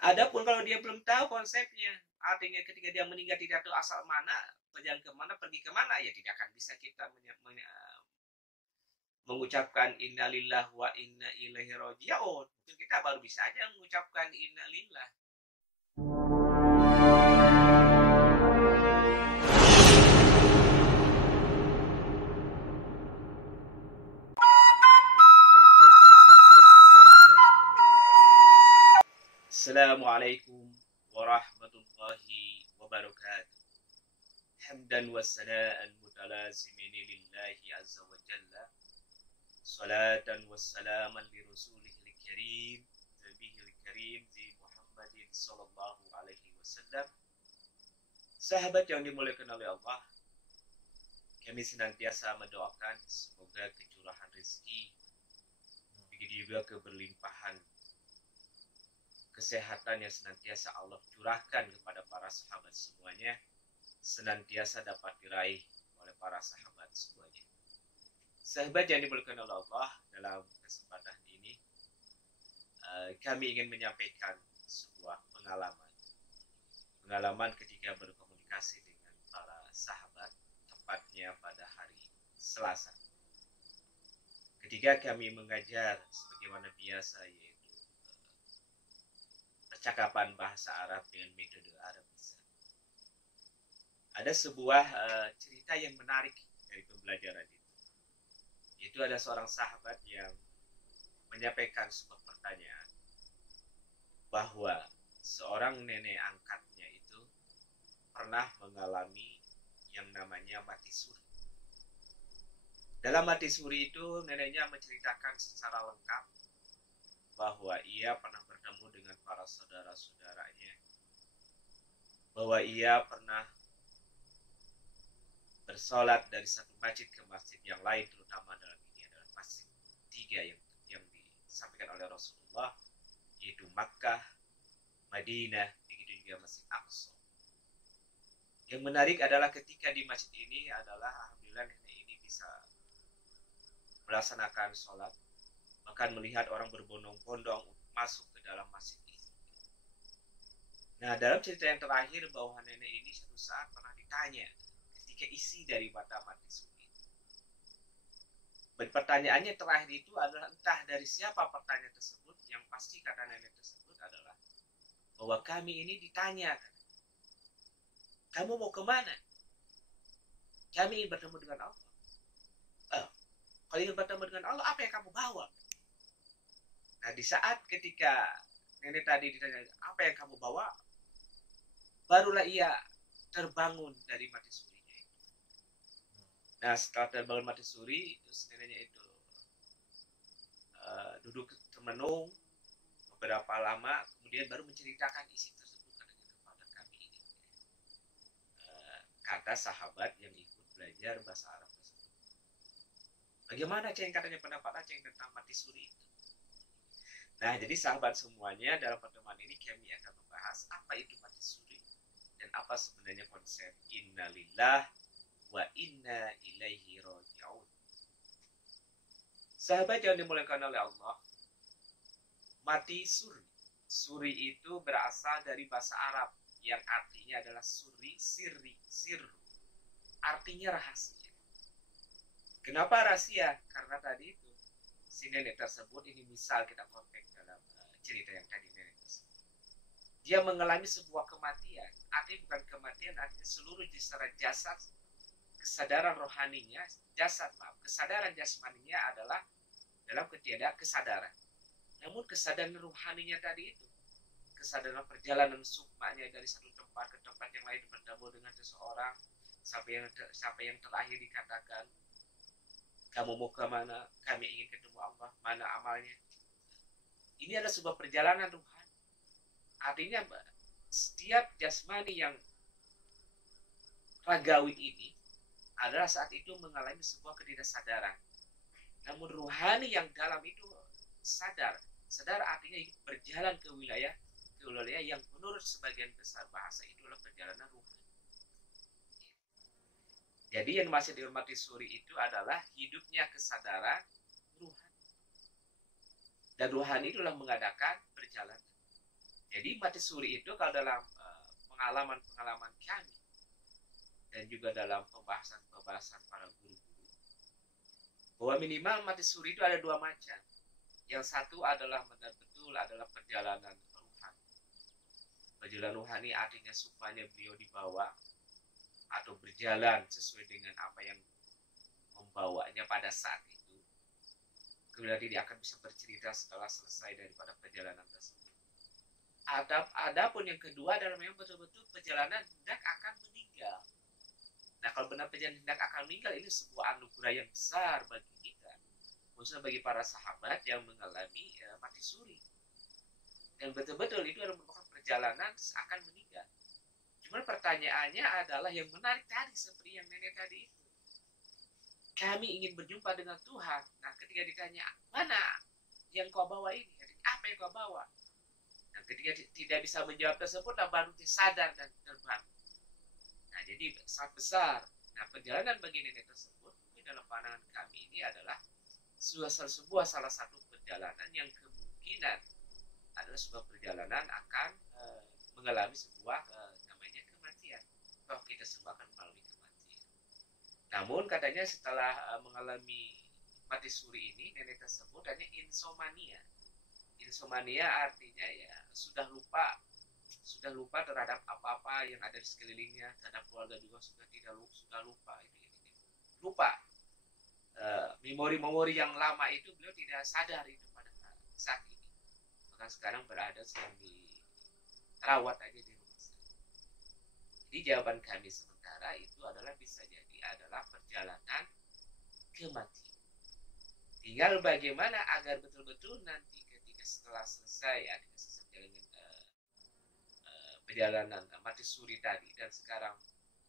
Adapun kalau dia belum tahu konsepnya, artinya ketika dia meninggal tidak tahu asal mana, perjalanan kemana, pergi kemana, ya tidak akan bisa kita mengucapkan innalillah wa inna ilaihi raji'un. Mungkin kita baru bisa aja mengucapkan innalillah. Assalamualaikum warahmatullahi wabarakatuh. Hamdan wa sana'an mutalazimin lillahi azza wa jalla. Salatan wa salaman li rasulihil karim, nabihil karim, di Muhammadin sallallahu alaihi wasallam. Sahabat yang dimuliakan oleh Allah, kami senantiasa mendoakan semoga kecurahan rezeki, begitu juga keberlimpahan kesehatan yang senantiasa Allah curahkan kepada para sahabat semuanya, senantiasa dapat diraih oleh para sahabat semuanya. Sahabat yang dimuliakan oleh Allah, dalam kesempatan ini kami ingin menyampaikan sebuah pengalaman ketika berkomunikasi dengan para sahabat, tepatnya pada hari Selasa. Ketika kami mengajar sebagaimana biasa, yaitu percakapan bahasa Arab dengan metode Arab Bisa. Ada sebuah cerita yang menarik dari pembelajaran itu. Itu ada seorang sahabat yang menyampaikan sebuah pertanyaan bahwa seorang nenek angkatnya itu pernah mengalami yang namanya mati suri. Dalam mati suri itu neneknya menceritakan secara lengkap bahwa ia pernah bertemu dengan para saudara-saudaranya, bahwa ia pernah bersolat dari satu masjid ke masjid yang lain, terutama dalam ini adalah masjid tiga yang disampaikan oleh Rasulullah, yaitu Makkah, Madinah, begitu juga Masjid Aqsa. Yang menarik adalah ketika di masjid ini adalah alhamdulillah nenek ini bisa melaksanakan sholat, bahkan melihat orang berbondong-bondong masuk ke dalam masjid ini. Nah, dalam cerita yang terakhir bahwa nenek ini suatu saat pernah ditanya ketika isi dari mata mati suri. Pertanyaannya terakhir itu adalah entah dari siapa pertanyaan tersebut, yang pasti kata nenek tersebut adalah bahwa kami ini ditanya, kamu mau kemana? Kami ingin bertemu dengan Allah. Kalau ingin bertemu dengan Allah, apa yang kamu bawa? Nah, di saat ketika nenek tadi ditanya, apa yang kamu bawa? Barulah ia terbangun dari mati surinya itu. Nah, setelah terbangun mati suri, terus neneknya itu duduk termenung beberapa lama, kemudian baru menceritakan isi tersebut katanya kepada kami ini. Kata sahabat yang ikut belajar bahasa Arab tersebut. Bagaimana Ceng katanya pendapat Ceng tentang mati suri itu? Nah, jadi sahabat semuanya, dalam pertemuan ini kami akan membahas apa itu mati suri dan apa sebenarnya konsep innalillah wa inna ilaihi raji'un. Sahabat yang dimuliakan oleh Allah, mati suri. Suri itu berasal dari bahasa Arab yang artinya adalah suri, sirri, sirru. Artinya rahasia. Kenapa rahasia? Karena tadi itu si nenek tersebut, ini misal kita konteks dalam cerita yang tadi nenek tersebut, dia mengalami sebuah kematian. Artinya bukan kematian, artinya seluruh secara jasad, kesadaran rohaninya, kesadaran jasmaninya adalah dalam ketiadaan kesadaran. Namun kesadaran rohaninya tadi itu, kesadaran perjalanan sukmanya dari satu tempat ke tempat yang lain, bertemu dengan seseorang, sampai yang terakhir dikatakan, kamu mau ke mana? Kami ingin ketemu Allah. Mana amalnya? Ini adalah sebuah perjalanan rohani. Artinya setiap jasmani yang ragawi ini adalah saat itu mengalami sebuah ketidaksadaran. Namun rohani yang dalam itu sadar. Sadar artinya berjalan ke wilayah yang menurut sebagian besar bahasa itu adalah perjalanan rohani. Jadi yang masih dihormati suri itu adalah hidupnya kesadaran ruhani. Dan ruhani itulah mengadakan perjalanan. Jadi mati suri itu kalau dalam pengalaman-pengalaman kami dan juga dalam pembahasan-pembahasan para guru-guru, bahwa minimal mati suri itu ada dua macam. Yang satu adalah betul adalah perjalanan rohani. Perjalanan rohani artinya supaya beliau dibawa atau berjalan sesuai dengan apa yang membawanya pada saat itu. Kemudian dia akan bisa bercerita setelah selesai daripada perjalanan tersebut. Adapun yang kedua adalah memang betul-betul perjalanan hendak akan meninggal. Nah, kalau benar perjalanan hendak akan meninggal, ini sebuah anugerah yang besar bagi kita, khususnya bagi para sahabat yang mengalami mati suri. Dan betul-betul itu adalah merupakan perjalanan akan meninggal. Cuma pertanyaannya adalah yang menarik tadi, seperti yang nenek tadi itu. Kami ingin berjumpa dengan Tuhan. Nah, ketika ditanya, mana yang kau bawa ini? Apa yang kau bawa? Nah, ketika tidak bisa menjawab tersebut, baru dia sadar dan terbang. Nah, jadi sangat besar. Nah, perjalanan bagi nenek tersebut, dalam pandangan kami ini adalah sebuah salah satu perjalanan yang kemungkinan adalah sebuah perjalanan akan mengalami sebuah namanya kematian. Toh kita semua akan melalui kematian. Namun katanya setelah mengalami mati suri ini, nenek tersebut hanya insomnia. Insomnia artinya ya sudah lupa terhadap apa-apa yang ada di sekelilingnya, terhadap keluarga juga sudah lupa lupa memori-memori yang lama itu beliau tidak sadar itu pada saat ini. Maka sekarang berada sedang dirawat aja di rumah sakit. Jadi jawaban kami sementara itu adalah bisa jadi adalah perjalanan kematian. Tinggal bagaimana agar betul-betul nanti ketika setelah selesai ya perjalanan mati suri tadi dan sekarang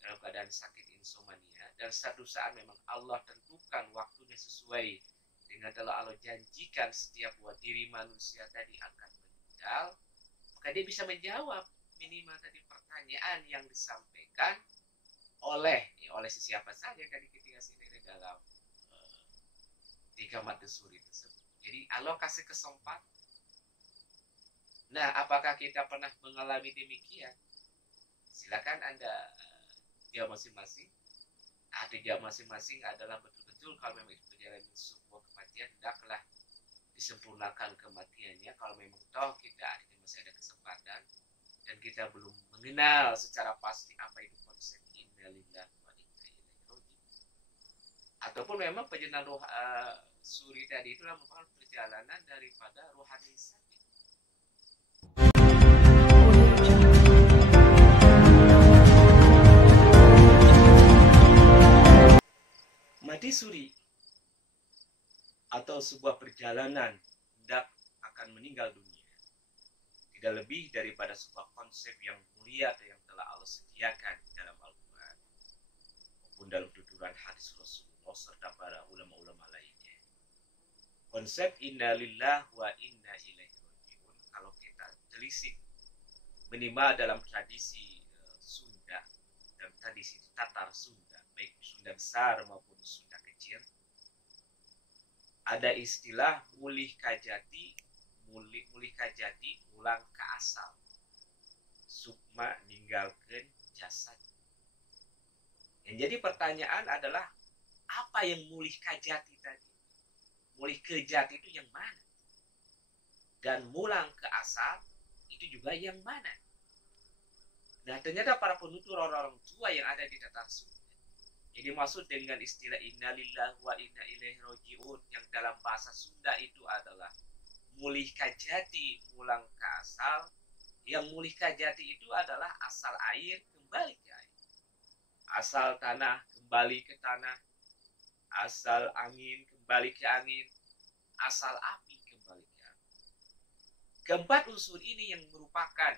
dalam keadaan sakit insomnia dan satu saat memang Allah tentukan waktunya sesuai dengan telah Allah janjikan setiap buat diri manusia tadi akan meninggal, maka dia bisa menjawab minimal tadi pertanyaan yang disampaikan oleh siapa saja tadi ketika sini dalam tiga mati suri tersebut. Jadi Allah kasih kesempatan. Nah, apakah kita pernah mengalami demikian? Silakan Anda jawab masing-masing. Arti jawab masing-masing adalah betul-betul kalau memang itu berjalan sebuah kematian, hendaklah disempurnakan kematiannya. Kalau memang toh kita artinya masih ada kesempatan dan kita belum mengenal secara pasti apa itu konsep innalillahi wa inna ilaihi raji'un. Ataupun memang perjalanan suri tadi itu merupakan perjalanan daripada rohani sakit. Mati suri atau sebuah perjalanan hendak akan meninggal dunia tidak lebih daripada sebuah konsep yang mulia yang telah Allah sediakan di dalam Al-Quran maupun dalam tuturan hadis Rasulullah serta para ulama-ulama lainnya. Konsep innalillah wa inna ilaihi raji'un kalau kita telisik minimal dalam tradisi Sunda dan tradisi Tatar Sunda, baik Sunda besar maupun Sunda kecil, ada istilah mulih kajati mulang ke asal, sukma ninggalkan jasad. Yang jadi pertanyaan adalah apa yang mulih kajati tadi? Mulih ke jati itu yang mana? Dan mulang ke asal itu juga yang mana? Nah, ternyata para penutur orang tua yang ada di Tatar Sunda jadi maksud dengan istilah innalillahi wa inna ilaihi raji'un yang dalam bahasa Sunda itu adalah mulih kajati mulang ke asal. Yang mulih kajati itu adalah asal air kembali ke air, asal tanah kembali ke tanah, asal angin kembali ke angin, asal api kembali ke api. Keempat unsur ini yang merupakan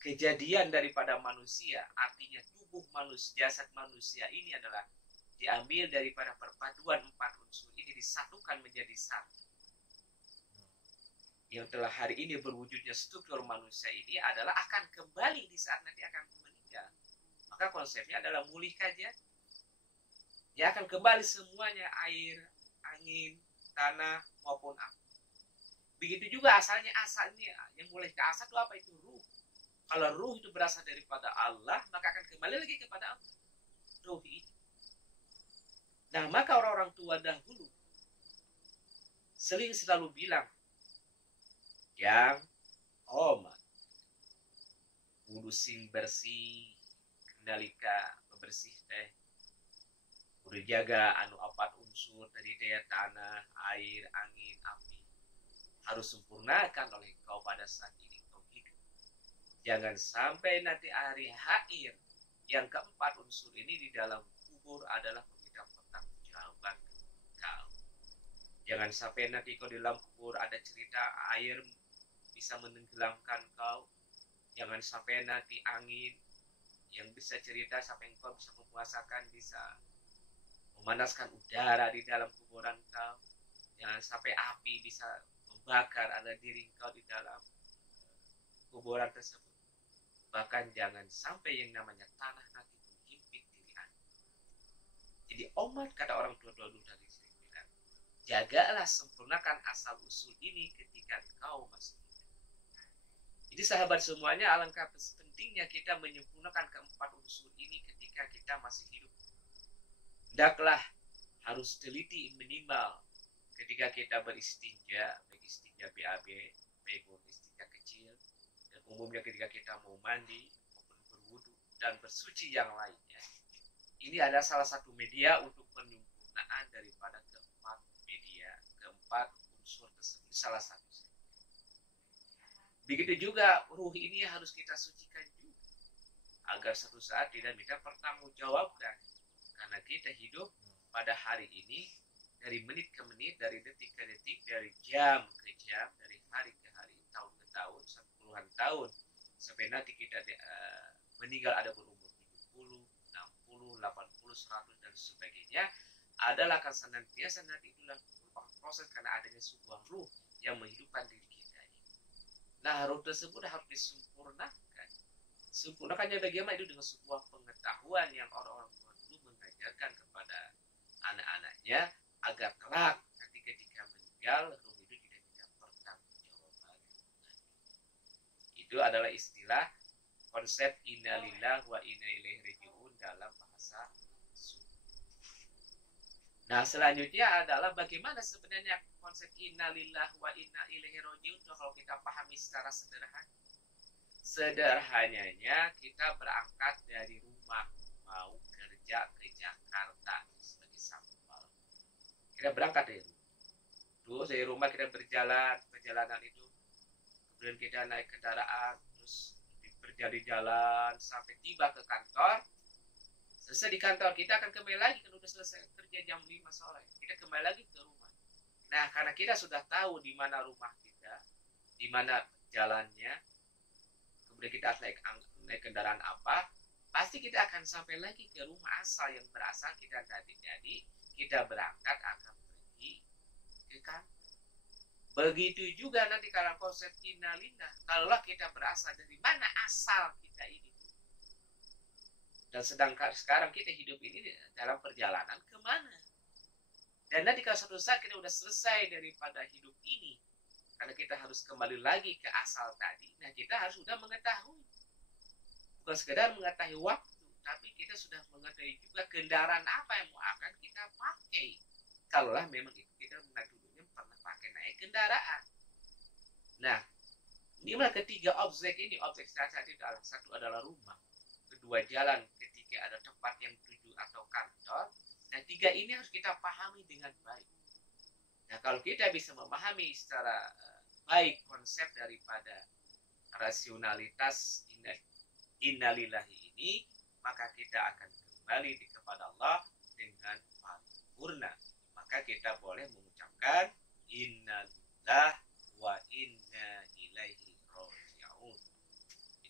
kejadian daripada manusia, artinya tubuh manusia, jasad manusia ini adalah diambil daripada perpaduan empat unsur ini disatukan menjadi satu. Yang telah hari ini berwujudnya struktur manusia ini adalah akan kembali di saat nanti akan meninggal. Maka konsepnya adalah mulih kajian. Ya akan kembali semuanya, air, angin, tanah maupun api. Begitu juga asalnya yang mulai ke asal itu apa? Itu ruh. Kalau ruh itu berasal daripada Allah, maka akan kembali lagi kepada Allah. Ruh itu. Nah, maka orang-orang tua dahulu selalu bilang, yang omat kudu sing bersih, kendalika bersih teh, kudu jaga anu 4 unsur tadi daya tanah, air, angin, api, harus sempurnakan oleh kau pada saat ini kau hidup. Jangan sampai nanti hari akhir yang keempat unsur ini di dalam kubur adalah meminta pertanggungjawaban kau. Jangan sampai nanti kau di dalam kubur ada cerita air bisa menenggelamkan kau. Jangan sampai nanti angin yang bisa cerita sampai kau bisa memuasakan, bisa memanaskan udara di dalam kuburan kau. Jangan sampai api bisa membakar ada diri kau di dalam kuburan tersebut. Bahkan jangan sampai yang namanya tanah nanti menghimpit diri anda. Jadi omat kata orang tua dulu dari sini bilang, jagalah sempurnakan asal usul ini ketika kau masih hidup. Jadi sahabat semuanya, alangkah pentingnya kita menyempurnakan keempat unsur ini ketika kita masih hidup. Hendaklah harus teliti minimal ketika kita beristinja, baik istinja BAB, baik istinja kecil, dan umumnya ketika kita mau mandi maupun berwudu dan bersuci yang lainnya. Ini adalah salah satu media untuk penyempurnaan daripada keempat unsur tersebut, salah satu. Begitu juga ruh ini harus kita sucikan juga, agar suatu saat tidak bisa pertanggungjawabkan, karena kita hidup pada hari ini dari menit ke menit, dari detik ke detik, dari jam ke jam, dari hari ke hari, tahun ke tahun, puluhan tahun, sampai nanti kita meninggal ada berumur 70, 60, 80, 100 dan sebagainya, adalah akan senantiasa nanti itulah merupakan proses karena adanya sebuah ruh yang menghidupkan diri kita. Nah, ruh tersebut harus disempurnakan. Sempurnakannya bagaimana? Itu dengan sebuah pengetahuan yang orang-orang tua dulu mengajarkan kepada anak-anaknya, agar kelak nanti ketika meninggal ruh itu tidak bisa pertanggungjawaban. Itu adalah istilah konsep inna lillahi wa inna ilaihi raji'un dalam bahasa Sunda. Nah, selanjutnya adalah bagaimana sebenarnya konsep inna lillahi wa inna ilaihi raji'un kalau kita pahami secara sederhana. Sederhananya kita berangkat dari rumah mau kerja ke Jakarta sebagai sampel. Kita berangkat dari rumah. Terus dari rumah kita perjalanan itu, kemudian kita naik kendaraan, terus berjalan sampai tiba ke kantor. Selesai di kantor, kita akan kembali lagi, kan udah selesai kerja jam 5 sore. Kita kembali lagi ke rumah. Nah, karena kita sudah tahu di mana rumah kita, di mana jalannya, kemudian kita naik kendaraan apa, pasti kita akan sampai lagi ke rumah asal yang berasal kita tadi. Jadi, kita berangkat akan pergi ke kantor. Begitu juga nanti kalau konsep innalillah, kalau kita berasal dari mana asal kita ini. Dan sedangkan sekarang kita hidup ini dalam perjalanan kemana? Dan nanti kalau suatu saat kita sudah selesai daripada hidup ini, karena kita harus kembali lagi ke asal tadi, nah kita harus sudah mengetahui. Bukan sekedar mengetahui waktu, tapi kita sudah mengetahui juga kendaraan apa yang mau akan kita pakai. Kalaulah memang itu kita dulunya pernah pakai naik kendaraan. Nah, inilah ketiga objek ini. Objek satu adalah rumah. Kedua jalan, ketiga ada tempat yang tuju atau kantor. Nah, tiga ini harus kita pahami dengan baik. Nah, kalau kita bisa memahami secara baik konsep daripada rasionalitas innalillahi ini, maka kita akan kembali kepada Allah dengan paripurna. Maka kita boleh mengucapkan innalillah wa inna ilaihi raji'un.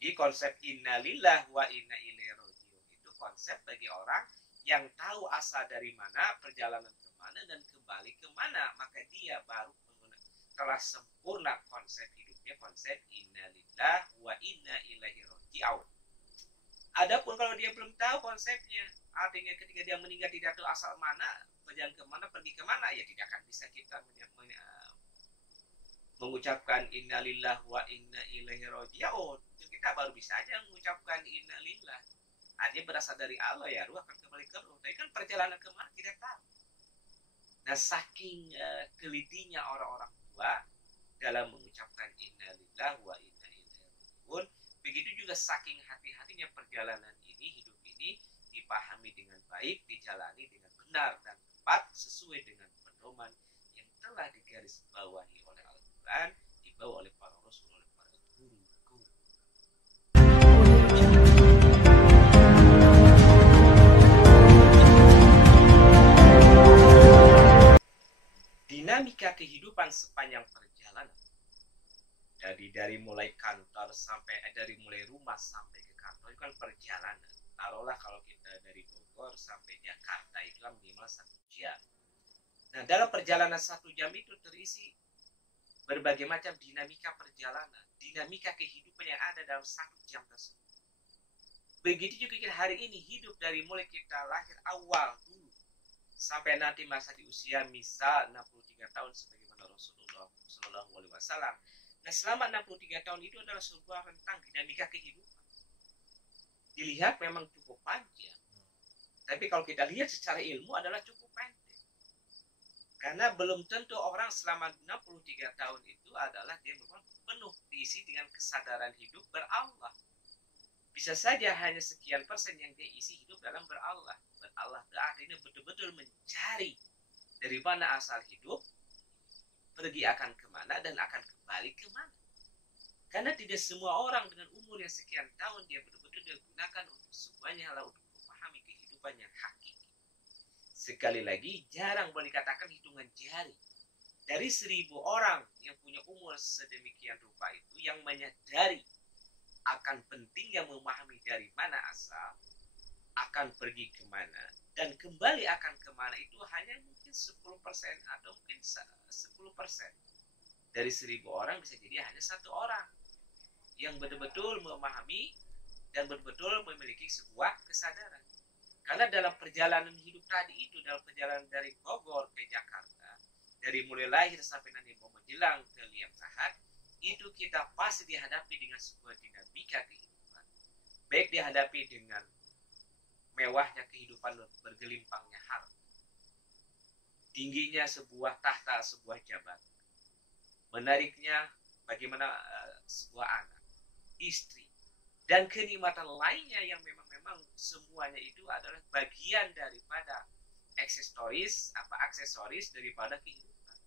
Jadi konsep innalillah wa inna ilaihi raji'un itu konsep bagi orang yang tahu asal dari mana, perjalanan kemana, dan kembali kemana. Maka dia baru telah sempurna konsep hidupnya, konsep innalillah wa inna ilaihi raji'un. Adapun kalau dia belum tahu konsepnya, artinya ketika dia meninggal tidak tahu asal mana, perjalanan kemana, pergi kemana, ya tidak akan bisa kita mengucapkan innalillahi wa inna ilaihi raji'un, kita baru bisa aja mengucapkan innalillah. Artinya berasal dari Allah, ya ruh akan kembali ke ruh. Tapi kan perjalanan kemana kita tahu. Nah, saking telitinya orang-orang tua dalam mengucapkan innalillahi wa inna ilaihi raji'un, begitu juga saking hati-hatinya perjalanan ini, hidup ini dipahami dengan baik, dijalani dengan benar dan tepat sesuai dengan pedoman yang telah digarisbawahi oleh Al-Quran, dibawa oleh para rasul, oleh para guru. Dinamika kehidupan sepanjang perjalanan, dari mulai kantor sampai dari mulai rumah sampai ke kantor itu kan perjalanan. Taruhlah kalau kita dari Bogor sampai Jakarta itu kan minimal 1 jam. Nah, dalam perjalanan 1 jam itu terisi berbagai macam dinamika perjalanan, dinamika kehidupan yang ada dalam 1 jam tersebut. Begitu juga kita hari ini hidup dari mulai kita lahir awal dulu sampai nanti masa di usia misal 63 tahun sebagaimana Rasulullah SAW. Nah, selama 63 tahun itu adalah sebuah rentang dinamika kehidupan. Dilihat memang cukup panjang. Tapi kalau kita lihat secara ilmu adalah cukup pendek. Karena belum tentu orang selama 63 tahun itu adalah dia memang penuh diisi dengan kesadaran hidup berallah. Bisa saja hanya sekian persen yang dia isi hidup dalam berallah. Berallah artinya betul-betul mencari dari mana asal hidup, pergi akan kemana, dan akan kembali kemana. Karena tidak semua orang dengan umur yang sekian tahun dia betul-betul digunakan untuk semuanya adalah untuk memahami kehidupan yang hakiki. Sekali lagi, jarang boleh dikatakan hitungan jari. Dari 1.000 orang yang punya umur sedemikian rupa itu, yang menyadari akan pentingnya memahami dari mana asal, akan pergi kemana, dan kembali akan kemana itu hanya mungkin 10% atau mungkin 10%. Dari 1.000 orang bisa jadi hanya 1 orang yang betul-betul memahami dan betul-betul memiliki sebuah kesadaran. Karena dalam perjalanan hidup tadi itu, dalam perjalanan dari Bogor ke Jakarta, dari mulai lahir sampai nanti mau menjelang ke liang lahat, itu kita pasti dihadapi dengan sebuah dinamika kehidupan. Baik dihadapi dengan mewahnya kehidupan, bergelimpangnya harta, tingginya sebuah tahta, sebuah jabatan, menariknya bagaimana sebuah anak, istri, dan kenikmatan lainnya yang memang semuanya itu adalah bagian daripada aksesoris daripada kehidupan.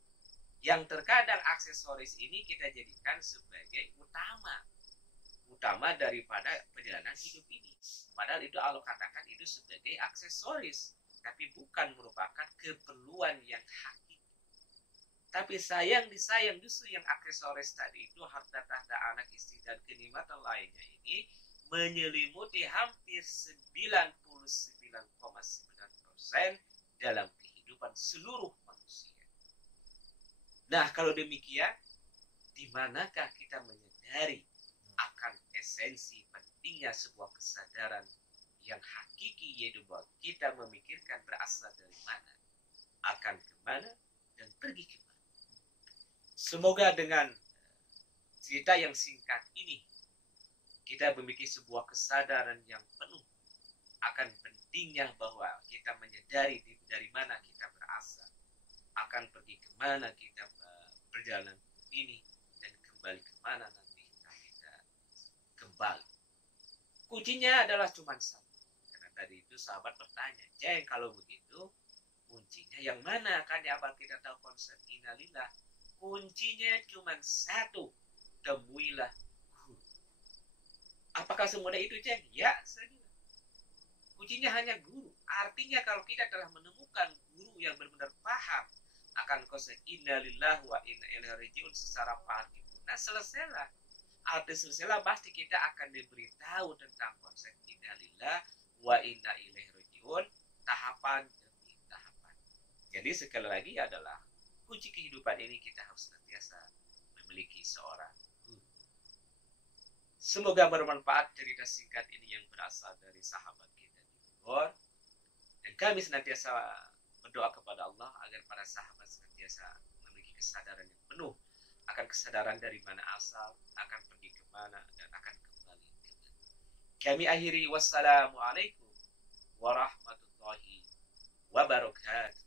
Yang terkadang aksesoris ini kita jadikan sebagai utama daripada perjalanan hidup ini. Padahal itu Allah katakan itu sebagai aksesoris, tapi bukan merupakan keperluan yang hakiki. Tapi sayang justru yang aksesoris tadi itu, harta tahta, anak, istri, dan kenikmatan lainnya ini menyelimuti hampir 99,9% dalam kehidupan seluruh manusia. Nah, kalau demikian, di manakah kita menyadari akan esensi pentingnya sebuah kesadaran yang hakiki, yaitu bahwa kita memikirkan berasal dari mana, akan kemana, dan pergi kemana. Semoga dengan cerita yang singkat ini kita memiliki sebuah kesadaran yang penuh akan pentingnya bahwa kita menyadari dari mana kita berasal, akan pergi kemana kita berjalan ini, dan kembali kemana nanti kita kembali. Kuncinya adalah cuma satu. Karena tadi itu sahabat bertanya, Jeng, kalau begitu kuncinya yang mana? Kan di awal kita tahu konsep innalillah. Kuncinya cuma satu, temuilah guru. Apakah semudah itu, Ceng? Ya, saya bilang. Kuncinya hanya guru. Artinya kalau kita telah menemukan guru yang benar-benar paham akan konsep innalillah wa inna ilaihi raji'un secara paripurna, nah selesailah. Arti selesailah pasti kita akan diberitahu tentang konsep innalillah wa inna ilaihi raji'un tahapan demi tahapan. Jadi sekali lagi adalah kunci kehidupan ini kita harus senantiasa memiliki seorang guru. Semoga bermanfaat cerita singkat ini yang berasal dari sahabat kita di Bogor. Dan kami senantiasa berdoa kepada Allah agar para sahabat senantiasa memiliki kesadaran yang penuh akan kesadaran dari mana asal, akan pergi kemana, dan akan kembali kemana. Kami akhiri, wassalamualaikum warahmatullahi wabarakatuh.